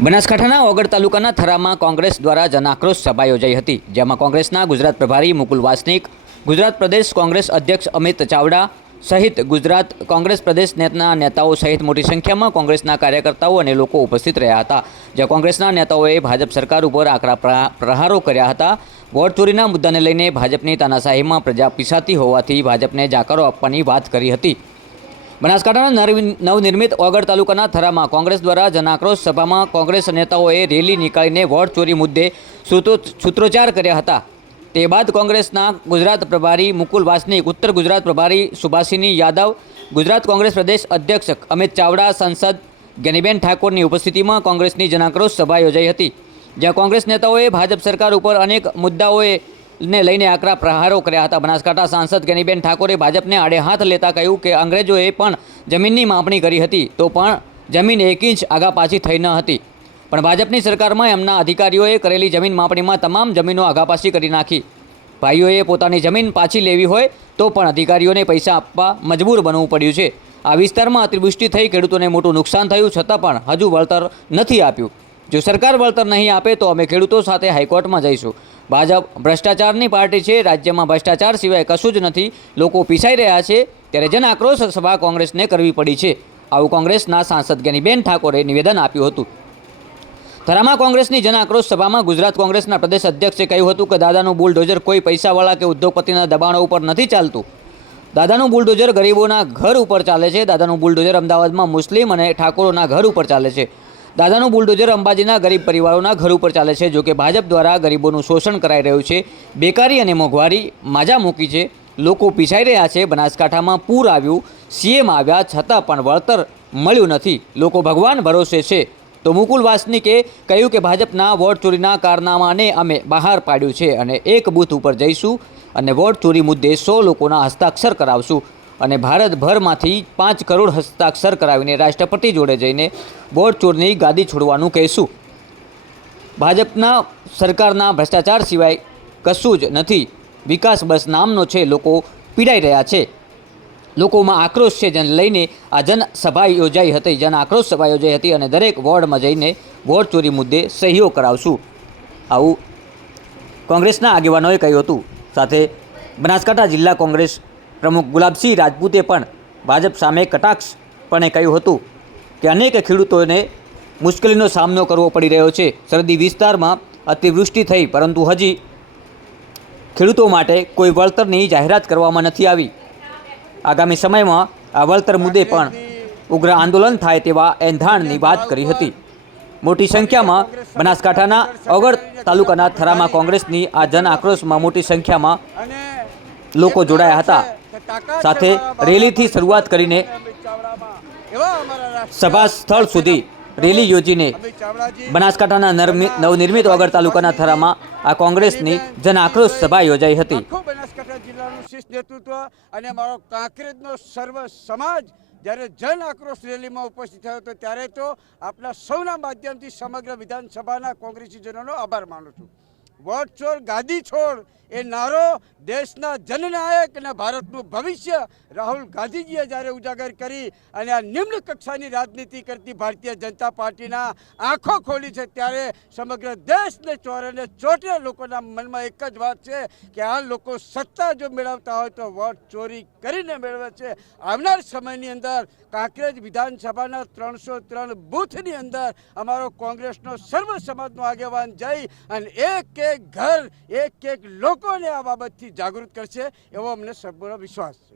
બનાસકાંઠાના ઓગળ તાલુકાના થરામાં કોંગ્રેસ દ્વારા જનાક્રોશ સભા યોજાઈ હતી, જેમાં કોંગ્રેસના ગુજરાત પ્રભારી મુકુલ વાસનિક, ગુજરાત પ્રદેશ કોંગ્રેસ અધ્યક્ષ અમિત ચાવડા સહિત ગુજરાત કોંગ્રેસ પ્રદેશ નેતના નેતાઓ સહિત મોટી સંખ્યામાં કોંગ્રેસના કાર્યકર્તાઓ અને લોકો ઉપસ્થિત રહ્યા હતા, જ્યાં કોંગ્રેસના નેતાઓએ ભાજપ સરકાર ઉપર આકરા પ્રા- પ્રહારો કર્યા હતા. વોટ ચોરીના મુદ્દાને લઈને ભાજપની તાનાશાહીમાં પ્રજા પીસાતી હોવાથી ભાજપને જાકારો આપવાની વાત કરી હતી. બનાસકાંઠાના નવનિર્મિત ઓગળ તાલુકાના થરામાં કોંગ્રેસ દ્વારા જનાક્રોશ સભામાં કોંગ્રેસ નેતાઓએ રેલી નીકાળીને વોટ ચોરી મુદ્દે સૂત્રોચ્ચાર કર્યા હતા. તે બાદ કોંગ્રેસના ગુજરાત પ્રભારી મુકુલ વાસનિક, ઉત્તર ગુજરાત પ્રભારી સુભાષિની યાદવ, ગુજરાત કોંગ્રેસ પ્રદેશ અધ્યક્ષ અમિત ચાવડા, સાંસદ જ્ઞાનીબેન ઠાકોરની ઉપસ્થિતિમાં કોંગ્રેસની જનાક્રોશ સભા યોજાઈ હતી, જ્યાં કોંગ્રેસ નેતાઓએ ભાજપ સરકાર ઉપર અનેક મુદ્દાઓએ ને લઈને આકરા પ્રહારો કર્યા હતા. બનાસકાંઠા સાંસદ કેનીબેન ઠાકોરે ભાજપને આડે હાથ લેતા કહ્યું કે અંગ્રેજોએ પણ જમીનની માપણી કરી હતી, તો પણ જમીન એક ઇંચ આગા થઈ ન હતી. પણ ભાજપની સરકારમાં એમના અધિકારીઓએ કરેલી જમીન માપણીમાં તમામ જમીનો આગાપાછી કરી નાખી. ભાઈઓએ પોતાની જમીન પાછી લેવી હોય તો પણ અધિકારીઓને પૈસા આપવા મજબૂર બનવું પડ્યું છે. આ વિસ્તારમાં અતિવૃષ્ટિ થઈ, ખેડૂતોને મોટું નુકસાન થયું, છતાં પણ હજુ વળતર નથી આપ્યું. જો સરકાર વળતર નહીં આપે તો અમે ખેડૂતો સાથે હાઈકોર્ટમાં જઈશું. ભાજપ ભ્રષ્ટાચારની પાર્ટી છે, રાજ્યમાં ભ્રષ્ટાચાર સિવાય કશું જ નથી. લોકો પીસાઈ રહ્યા છે, ત્યારે જન આક્રોશ સભા કોંગ્રેસને કરવી પડી છે. આવું કોંગ્રેસના સાંસદ જ્ઞાનીબેન ઠાકોરે નિવેદન આપ્યું હતું. થરામાં કોંગ્રેસની જન આક્રોશ સભામાં ગુજરાત કોંગ્રેસના પ્રદેશ અધ્યક્ષે કહ્યું હતું કે દાદાનું બુલડોઝર કોઈ પૈસાવાળા કે ઉદ્યોગપતિના દબાણો ઉપર નથી ચાલતું. દાદાનું બુલડોઝર ગરીબોના ઘર ઉપર ચાલે છે. દાદાનું બુલડોઝર અમદાવાદમાં મુસ્લિમ અને ઠાકોરોના ઘર ઉપર ચાલે છે. દાદાનું બુલડોઝર અંબાજીના ગરીબ પરિવારોના ઘર ઉપર ચાલે છે, જોકે ભાજપ દ્વારા ગરીબોનું શોષણ કરાઈ રહ્યું છે. બેકારી અને મોંઘવારી માજા મૂકી છે. લોકો પીસાઈ રહ્યા છે. બનાસકાંઠામાં પૂર આવ્યું. સીએમ આવ્યા છતાં પણ વળતર મળ્યું નથી. લોકો ભગવાન ભરોસે છે. તો મુકુલ વાસનિકે કહ્યું કે ભાજપના વોટ ચોરીના કારનામાને અમે બહાર પાડ્યું છે અને એક બૂથ ઉપર જઈશું અને વોટ ચોરી મુદ્દે સો લોકોના હસ્તાક્ષર કરાવશું. અને ભારતભરમાંથી પાંચ કરોડ હસ્તાક્ષર કરાવીને રાષ્ટ્રપતિ જોડે જઈને વોટ ગાદી છોડવાનું કહીશું. ભાજપના સરકારના ભ્રષ્ટાચાર સિવાય કશું જ નથી. વિકાસ બસ નામનો છે, લોકો પીડાઈ રહ્યા છે. લોકોમાં આક્રોશ છે, જેને લઈને આ જનસભા યોજાઈ હતી, જન આક્રોશ સભા યોજાઈ હતી અને દરેક વોર્ડમાં જઈને ચોરી મુદ્દે સહીઓ કરાવશું. આવું કોંગ્રેસના આગેવાનોએ કહ્યું હતું. સાથે બનાસકાંઠા જિલ્લા કોંગ્રેસ પ્રમુખ ગુલાબસિંહ રાજપૂતે પણ ભાજપ સામે કટાક્ષપણે કહ્યું હતું કે અનેક ખેડૂતોને મુશ્કેલીનો સામનો કરવો પડી રહ્યો છે. સરહદી વિસ્તારમાં અતિવૃષ્ટિ થઈ, પરંતુ હજી ખેડૂતો માટે કોઈ વળતરની જાહેરાત કરવામાં નથી આવી. આગામી સમયમાં આ વળતર મુદ્દે પણ ઉગ્ર આંદોલન થાય તેવા એંધાણની વાત કરી હતી. મોટી સંખ્યામાં બનાસકાંઠાના ઓગળ તાલુકાના થરામાં કોંગ્રેસની આ જન આક્રોશમાં મોટી સંખ્યામાં લોકો જોડાયા હતા. સાથે રેલીથી શરૂઆત કરીને સભા સ્થળ સુધી રેલી યોજીને બનાસકાંઠાના નવનિર્મિત ઓગળ તાલુકાના થરામાં આ કોંગ્રેસની જન આક્રોશ સભા યોજાઈ હતી. બનાસકાંઠા જિલ્લાનું શીર્ષ નેતૃત્વ અને મારો કાંકરેજનો સર્વ સમાજ જ્યારે જન આક્રોશ રેલીમાં ઉપસ્થિત થયો હતો ત્યારે તો આપણા સૌના માધ્યમથી સમગ્ર વિધાનસભાના કોંગ્રેસીજનોનો આભાર માનું છું. વોટ છોડ ગાદી છોડ એ નારો દેશના જનનાયક અને ભારતનું ભવિષ્ય રાહુલ ગાંધીજીએ જ્યારે ઉજાગર કરી અને આ નિમ્ન કક્ષાની રાજનીતિ કરતી ભારતીય જનતા પાર્ટીના આંખો ખોલી છે, ત્યારે સમગ્ર દેશને ચોરે ને ચોટે લોકોના મનમાં એક જ વાત છે કે આ લોકો સત્તા જો મેળવતા હોય તો વોટ ચોરી કરીને મેળવે છે. આવનાર સમયની અંદર કાંકરેજ વિધાનસભાના ત્રણસો ત્રણ બૂથની અંદર અમારો કોંગ્રેસનો સર્વ સમાજનો આગેવાન જઈ અને એક એક ઘર, એક એક લોકોને આ બાબતથી જાગૃત કરશે એવો અમને સંપૂર્ણ વિશ્વાસ છે.